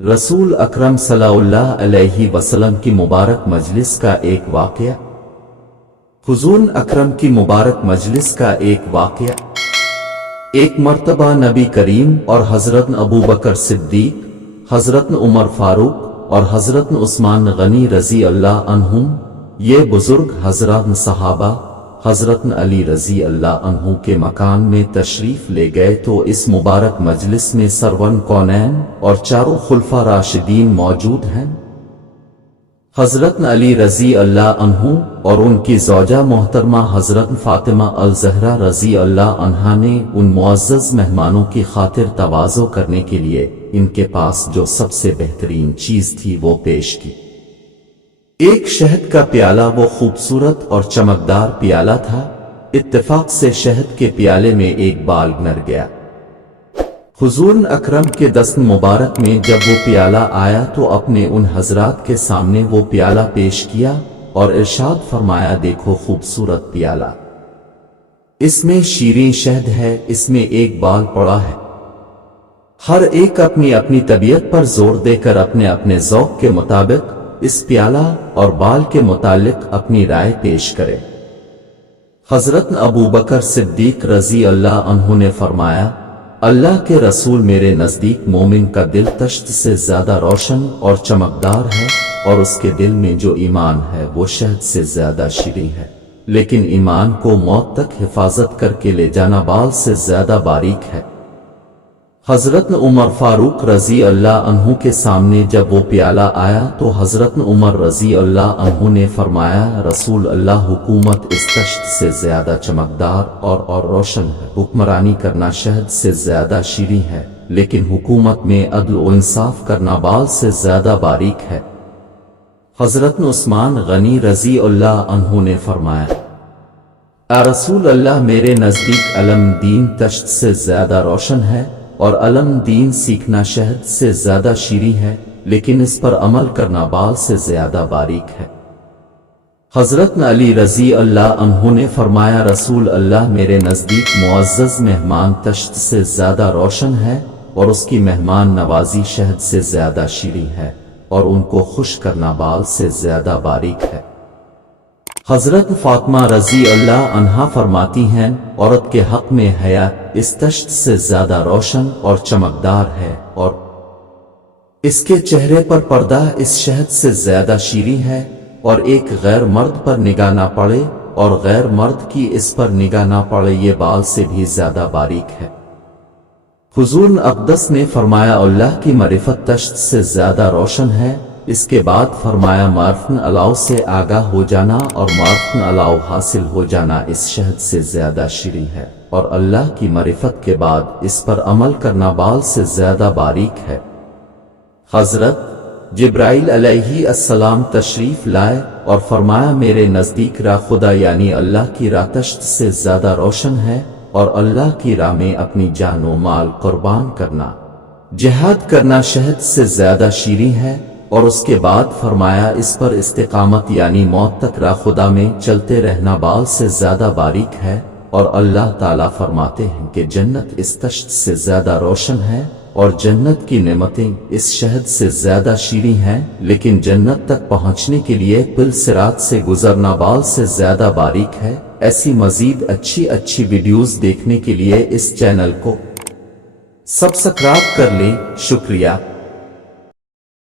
रसूल अकरम सल्लल्लाहु अलैहि वसल्लम की मुबारक मजलिस का एक वाक़या। हुज़ूर अकरम की मुबारक मजलिस का एक वाक़या। एक मर्तबा नबी करीम और हज़रत अबू बकर सिद्दीक, हज़रत उमर फारूक और हज़रत उस्मान गनी रज़ी अल्लाह अन्हुम, ये बुजुर्ग हज़रात सहाबा हज़रत अली रज़ी अल्लाह अन्हु के मकान में तशरीफ ले गए तो इस मुबारक मजलिस में सरवन कौनैन और चारों खुलफा राशिदीन मौजूद हैं। हज़रत अली रज़ी अल्लाह अन्हु और उनकी ज़ौजा मोहतरमा हज़रत फ़ातिमा अल ज़हरा रज़ी अल्लाह अन्हा ने उन मुअज़्ज़ज़ मेहमानों की खातिर तवाज़ो करने के लिए इनके पास जो सबसे बेहतरीन चीज़ थी वो पेश की। एक शहद का प्याला, वो खूबसूरत और चमकदार प्याला था। इत्तेफाक से शहद के प्याले में एक बाल गिर गया। हुज़ूर अकरम के दस्त मुबारक में जब वो प्याला आया तो अपने उन हजरात के सामने वो प्याला पेश किया और इरशाद फरमाया, देखो खूबसूरत प्याला, इसमें शीरीं शहद है, इसमें एक बाल पड़ा है। हर एक अपनी अपनी तबीयत पर जोर देकर अपने अपने ज़ौक़ के मुताबिक इस प्याला और बाल के मुतालिक अपनी राय पेश करे। हज़रत अबू बकर सिद्दीक रज़ी अल्लाह अन्हु ने फरमाया, अल्लाह के रसूल, मेरे नज़दीक मोमिन का दिल तश्त से ज्यादा रोशन और चमकदार है और उसके दिल में जो ईमान है वो शहद से ज्यादा शीरीं है, लेकिन ईमान को मौत तक हिफाजत करके ले जाना बाल से ज्यादा बारीक है। हज़रत उमर फारूक रज़ी अल्लाह अन्हु के सामने जब वो प्याला आया तो हज़रत उमर रज़ी अल्लाह अन्हु ने फरमाया, रसूल अल्लाह, हुकूमत इस तश्त से ज्यादा चमकदार और रोशन है। हुक्मरानी करना शहद से ज्यादा शीरीं है, लेकिन हुकूमत में अदल व इंसाफ करना बाल से ज्यादा बारीक है। हज़रत उस्मान गनी रज़ी अल्लाह अन्हु ने फरमाया, रसूल अल्लाह, मेरे नज़दीक अलम दीन तश्त से ज्यादा रोशन है और अलम दीन सीखना शहद से ज्यादा शीरीं है, लेकिन इस पर अमल करना बाल से ज्यादा बारीक है। हज़रत अली रज़ी अल्लाह अन्हु ने फरमाया, रसूल अल्लाह, मेरे नज़दीक मुअज़्ज़ज़ मेहमान तश्त से ज्यादा रोशन है और उसकी मेहमान नवाजी शहद से ज्यादा शीरीं है और उनको खुश करना बाल से ज्यादा बारीक है। हज़रत फ़ातिमा रज़ी अल्लाह अन्हा फरमाती हैं, औरत के हक में हया इस तश्त से ज्यादा रोशन और चमकदार है और इसके चेहरे पर पर्दा इस शहद से ज्यादा शीरीं है और एक गैर मर्द पर निगाह ना पड़े और गैर मर्द की इस पर निगाह ना पड़े ये बाल से भी ज्यादा बारीक है। हुज़ूर अक़दस ने फरमाया, अल्लाह की मरिफत तश्त से ज्यादा रोशन है। इसके बाद फरमाया, मार्फन अलाव से आगाह हो जाना और मार्फन अलाव हासिल हो जाना इस शहद से ज्यादा शीरीं है और अल्लाह की मरिफत के बाद इस पर अमल करना बाल से ज्यादा बारीक है। हज़रत जिब्राइल अलैहिस्सलाम तशरीफ लाए और फरमाया, मेरे नज़दीक रा खुदा यानी अल्लाह की राह तश्त से ज्यादा रोशन है और अल्लाह की राह में अपनी जान व माल कुर्बान करना, जिहाद करना शहद से ज्यादा शीरीं है। और उसके बाद फरमाया, इस पर इस्तिकामत यानी मौत तक राह खुदा में चलते रहना बाल से ज्यादा बारीक है। और अल्लाह ताला फरमाते हैं कि जन्नत इस तश्त से ज्यादा रोशन है और जन्नत की नेमतें इस शहद से ज्यादा शीरीं हैं, लेकिन जन्नत तक पहुंचने के लिए पुल सिरात से गुजरना बाल से ज्यादा बारीक है। ऐसी मजीद अच्छी वीडियोस देखने के लिए इस चैनल को सब्सक्राइब कर लें। शुक्रिया।